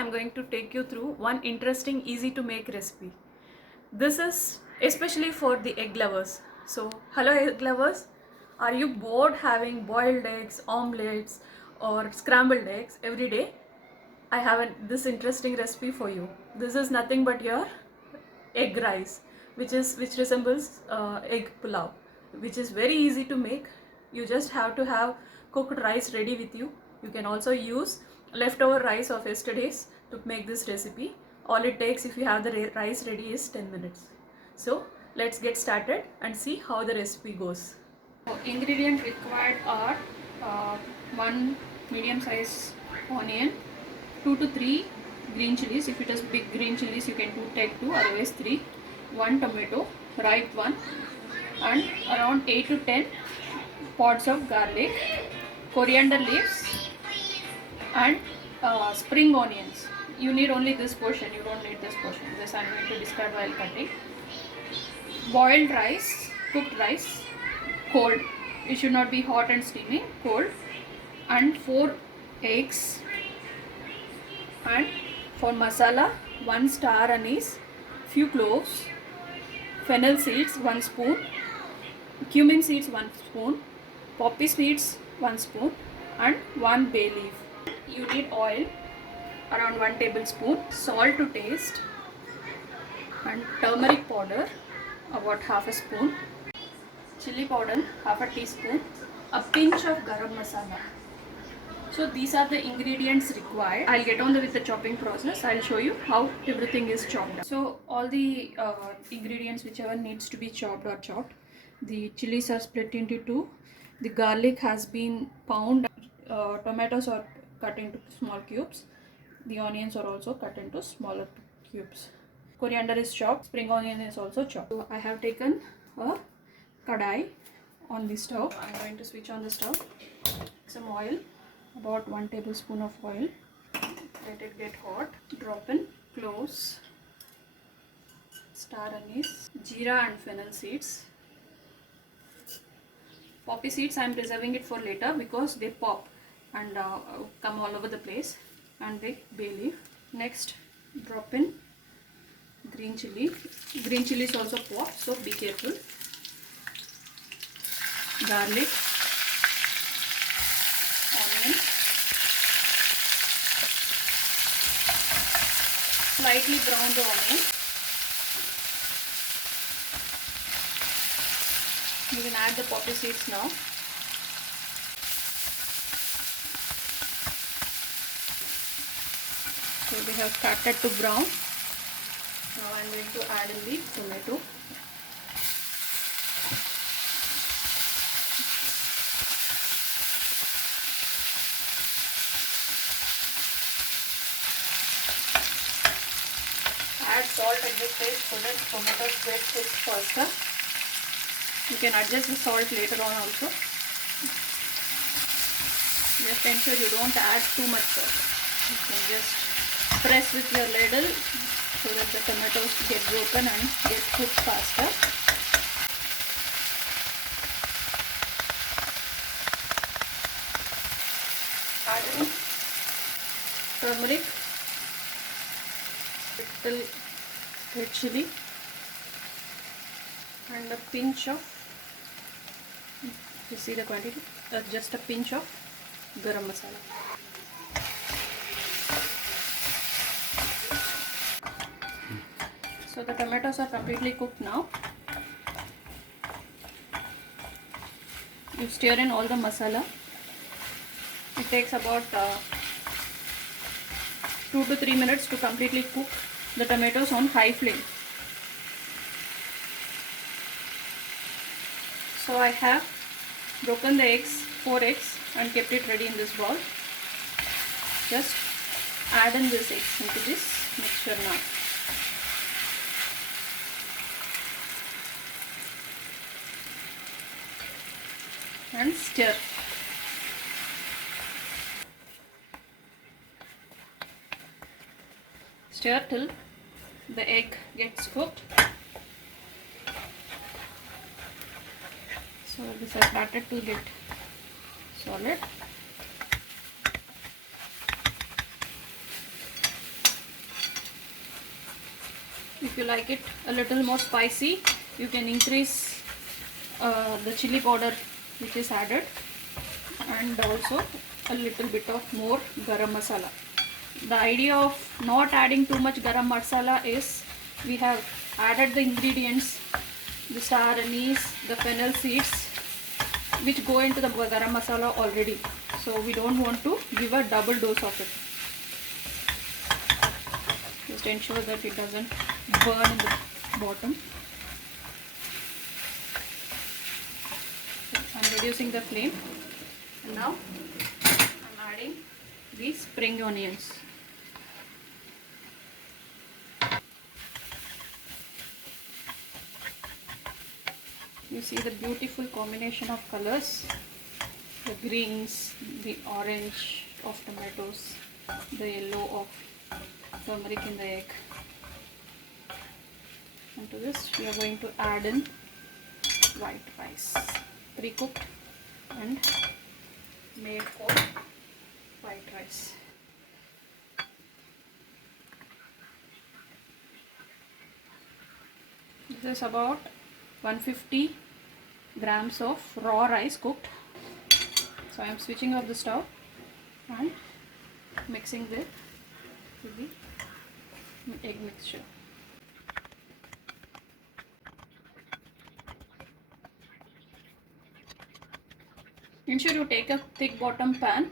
I'm going to take you through one interesting, easy to make recipe. This is especially for the egg lovers. So, hello egg lovers. Are you bored having boiled eggs, omelets, or scrambled eggs every day? I have this interesting recipe for you. This is nothing but your egg rice, which resembles egg pulao, which is very easy to make. You just have to have cooked rice ready with you. You can also use leftover rice of yesterday's to make this recipe. All it takes, if you have the rice ready, is 10 minutes. So let's get started and see how the recipe goes. So, ingredients required are 1 medium size onion, 2 to 3 green chilies. If it is big green chilies, you can take 2, otherwise 3. 1 tomato, ripe one, and around 8 to 10 pods of garlic, coriander leaves, and spring onions. You need only this portion, you don't need this portion. This I am going to discard while cutting. Boiled rice, cooked rice, cold. It should not be hot and steamy, cold. And 4 eggs. And for masala, 1 star anise, few cloves, fennel seeds 1 spoon, cumin seeds 1 spoon, poppy seeds 1 spoon, and 1 bay leaf. You need oil around 1 tablespoon, salt to taste, and turmeric powder about half a spoon, chili powder half a teaspoon, a pinch of garam masala. So these are the ingredients required. I'll get on with the chopping process. I'll show you how everything is chopped. So all the ingredients whichever needs to be chopped are chopped. The chilies are split into 2. The garlic has been pounded. Tomatoes are cut into small cubes. The onions are also cut into smaller cubes. Coriander is chopped. Spring onion is also chopped. So I have taken a kadai on the stove. I'm going to switch on the stove. Some oil. About 1 tablespoon of oil. Let it get hot. Drop in cloves, star anise, jeera and fennel seeds. Poppy seeds I am reserving it for later because they pop and come all over the place. And the bay leaf. Next, drop in green chili. Green chili is also pop, so be careful. Garlic, onion, slightly brown the onion. You can add the poppy seeds now. So they have started to brown. Now I am going to add in the tomato. Add salt at this stage so that tomatoes get cooked faster. You can adjust the salt later on also. Just ensure you don't add too much salt. You can just press with your ladle so that the tomatoes get broken and get cooked faster. Add in turmeric, little red chili, and a pinch of, you see the quantity, just a pinch of garam masala. So the tomatoes are completely cooked now. You stir in all the masala. It takes about 2 to 3 minutes to completely cook the tomatoes on high flame. So I have broken the eggs, 4 eggs, and kept it ready in this bowl. Just add in this eggs into this mixture now. And stir. Stir till the egg gets cooked. So this has started to get solid. If you like it a little more spicy, you can increase the chili powder which is added, and also a little bit of more garam masala. The idea of not adding too much garam masala is we have added the ingredients, the star anise, the fennel seeds, which go into the garam masala already. So we don't want to give a double dose of it. Just ensure that it doesn't burn in the bottom. So I'm reducing the flame, and now I'm adding the spring onions. You see the beautiful combination of colors, the greens, the orange of tomatoes, the yellow of turmeric in the egg. And to this we are going to add in white rice, pre-cooked and made for white rice. This is about 150 grams of raw rice cooked. So I am switching off the stove and mixing this with the egg mixture. Ensure you take a thick bottom pan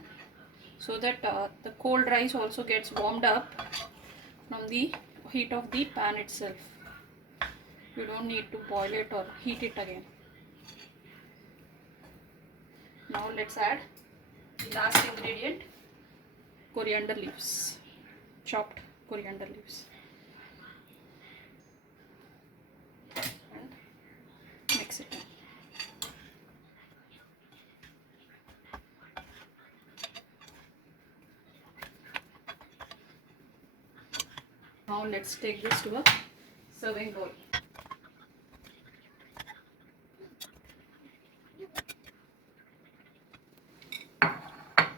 so that the cold rice also gets warmed up from the heat of the pan itself. You don't need to boil it or heat it again. Now let's add the last ingredient, coriander leaves, chopped coriander leaves, and mix it in. Now let's take this to a serving bowl.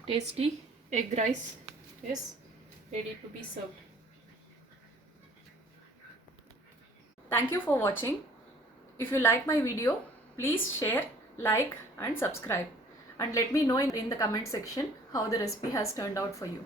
Tasty egg rice is ready to be served. Thank you for watching. If you like my video, please share, like and subscribe, and let me know in the comment section how the recipe has turned out for you.